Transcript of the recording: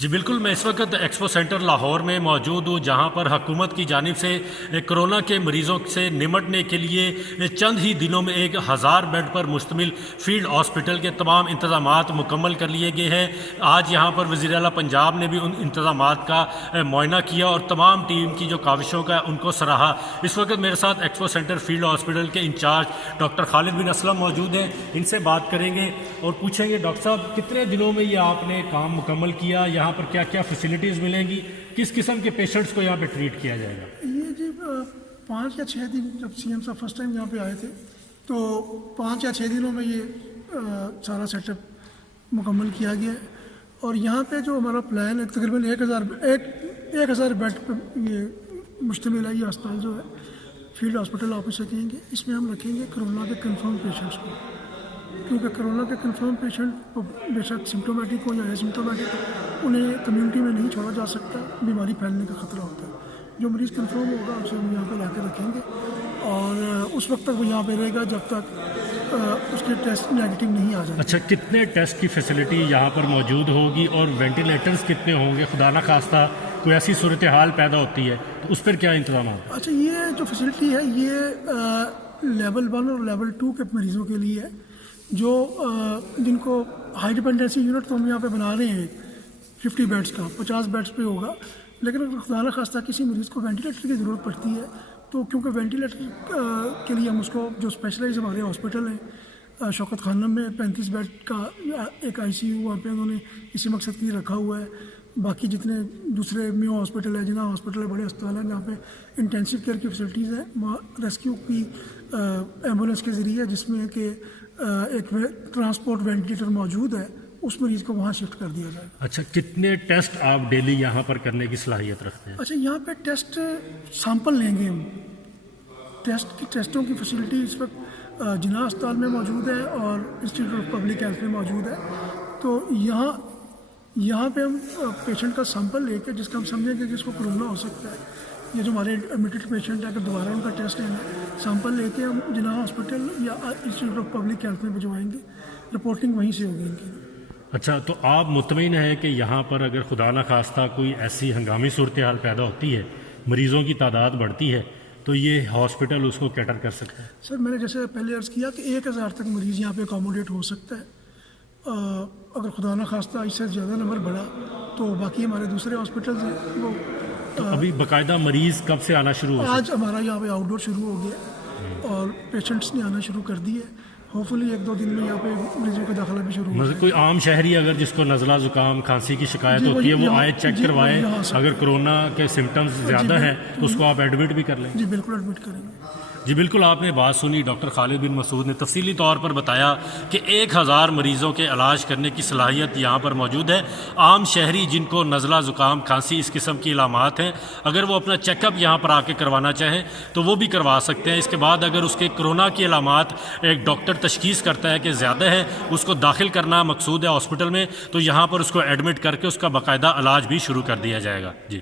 جی بالکل، میں اس وقت ایکسپو سینٹر لاہور میں موجود ہوں، جہاں پر حکومت کی جانب سے کرونا کے مریضوں سے نمٹنے کے لیے چند ہی دنوں میں 1000 بیڈ پر مشتمل فیلڈ ہاسپٹل کے تمام انتظامات مکمل کر لیے گئے ہیں۔ آج یہاں پر وزیر اعلیٰ پنجاب نے بھی ان انتظامات کا معائنہ کیا اور تمام ٹیم کی جو کاوشوں کا ان کو سراہا۔ اس وقت میرے ساتھ ایکسپو سینٹر فیلڈ ہاسپٹل کے انچارج ڈاکٹر خالد بن اسلم موجود ہیں، ان سے بات کریں گے اور پوچھیں گے ڈاکٹر صاحب کتنے دنوں میں یہ آپ نے کام مکمل کیا، یہاں پر کیا کیا فیسلٹیز ملیں گی، کس قسم کے پیشنٹس کو یہاں پہ ٹریٹ کیا جائے گا؟ یہ جی 5 یا 6 دن جب سی ایم صاحب فرسٹ ٹائم یہاں پہ آئے تھے تو 5 یا 6 دنوں میں یہ سارا سیٹ اپ مکمل کیا گیا ہے، اور یہاں پہ جو ہمارا پلان ہے تقریباً 1000 بیڈ پہ یہ مشتمل ہے۔ یہ اسپتال جو ہے فیلڈ ہاسپٹل آپ اسے کہیں گے، اس میں ہم رکھیں گے کرونا کے کنفرم پیشنٹس کو، کیونکہ کرونا کے کنفرم پیشنٹ بے شک سمٹومیٹک ہو یا اسمٹومیٹک، انہیں کمیونٹی میں نہیں چھوڑا جا سکتا، بیماری پھیلنے کا خطرہ ہوتا ہے۔ جو مریض کنفرم ہوگا اسے ہم یہاں پہ لا کے رکھیں گے، اور اس وقت تک وہ یہاں پہ رہے گا جب تک اس کے ٹیسٹ نیگیٹو نہیں آ جائے۔ اچھا، کتنے ٹیسٹ کی فیسلٹی یہاں پر موجود ہوگی اور وینٹیلیٹرز کتنے ہوں گے؟ خدا نہ خواستہ کوئی ایسی صورتحال پیدا ہوتی ہے تو اس پر کیا انتظامات؟ اچھا، یہ جو فیسلٹی ہے یہ لیول 1 اور لیول 2 کے مریضوں کے لیے ہے، جو جن کو ہائی ڈپینڈنسی یونٹ تو ہم یہاں پہ بنا رہے ہیں 50 بیڈس کا، 50 بیڈس پہ ہوگا، لیکن اگر خدا نہ خواستہ کسی مریض کو وینٹیلیٹر کی ضرورت پڑتی ہے تو کیونکہ وینٹیلیٹر کے لیے ہم اس کو جو اسپیشلائز ہمارے ہاسپٹل ہیں شوکت خانم میں 35 بیڈ کا ایک آئی سی یو وہاں پہ انہوں نے اسی مقصد کے لیے رکھا ہوا ہے۔ باقی جتنے دوسرے میو ہاسپٹل ہے، جناح ہاسپٹل ہے، بڑے اسپتال ہیں جہاں پہ انٹینسو کیئر کی فیسلٹیز ہیں، وہاں ریسکیو کی ایمبولینس کے ذریعے جس میں کہ ایک ٹرانسپورٹ وینٹیلیٹر موجود ہے، اس مریض کو وہاں شفٹ کر دیا جائے گا۔ اچھا، کتنے ٹیسٹ آپ ڈیلی یہاں پر کرنے کی صلاحیت رکھتے ہیں؟ اچھا، یہاں پہ ٹیسٹ سیمپل لیں گے ہم، ٹیسٹوں کی فیسلٹی اس وقت جناح اسپتال میں موجود ہے اور انسٹیٹیوٹ آف پبلک ہیلتھ میں موجود ہے، تو یہاں پہ ہم پیشنٹ کا سیمپل لے کے جس کا ہم سمجھیں گے کہ اس کو کرونا ہو سکتا ہے، یہ جو ہمارے ایڈمیٹڈ پیشنٹ ہے اگر دوبارہ ان کا ٹیسٹ لینا ہے، سیمپل لے کے ہم جناح ہاسپٹل یا انسٹیٹیوٹ آف پبلک ہیلتھ میں بھجوائیں گے، رپورٹنگ وہیں سے ہوگی ان کی۔ اچھا، تو آپ مطمئن ہیں کہ یہاں پر اگر خدا نہ خواستہ کوئی ایسی ہنگامی صورتحال پیدا ہوتی ہے، مریضوں کی تعداد بڑھتی ہے، تو یہ ہاسپٹل اس کو کیٹر کر سکتا ہے؟ سر، میں نے جیسے پہلے عرض کیا کہ 1000 تک مریض یہاں پہ اکاموڈیٹ ہو سکتا ہے۔ اگر خدا نہ خواستہ اس سے زیادہ نمبر بڑھا تو باقی ہمارے دوسرے ہاسپٹلز ہیں وہ ابھی باقاعدہ مریض کب سے آنا شروع ہو؟ آج ہمارا یہاں پہ آؤٹ ڈور شروع ہو گیا اور پیشنٹس نے آنا شروع کر دیے، ہوپ فلی 1-2 دن میں یہاں پہ مریضوں کا داخلہ بھی شروع ہو مطلب کوئی عام شہری اگر جس کو نزلہ زکام کھانسی کی شکایت ہوتی ہے وہ آئے چیک کروائے، اگر کرونا کے سمٹمز زیادہ ہیں تو اس کو آپ ایڈمٹ بھی کر لیں؟ جی بالکل ایڈمٹ کریں گے۔ جی بالکل، آپ نے بات سنی، ڈاکٹر خالد بن مسعود نے تفصیلی طور پر بتایا کہ 1000 مریضوں کے علاج کرنے کی صلاحیت یہاں پر موجود ہے۔ عام شہری جن کو نزلہ زکام کھانسی اس قسم کی علامات ہیں، اگر وہ اپنا چیک اپ یہاں پر آ کے کروانا چاہیں تو وہ بھی کروا سکتے ہیں۔ اس کے بعد اگر اس کے کرونا کی علامات ایک ڈاکٹر تشخیص کرتا ہے کہ زیادہ ہے، اس کو داخل کرنا مقصود ہے ہاسپٹل میں، تو یہاں پر اس کو ایڈمٹ کر کے اس کا باقاعدہ علاج بھی شروع کر دیا جائے گا۔ جی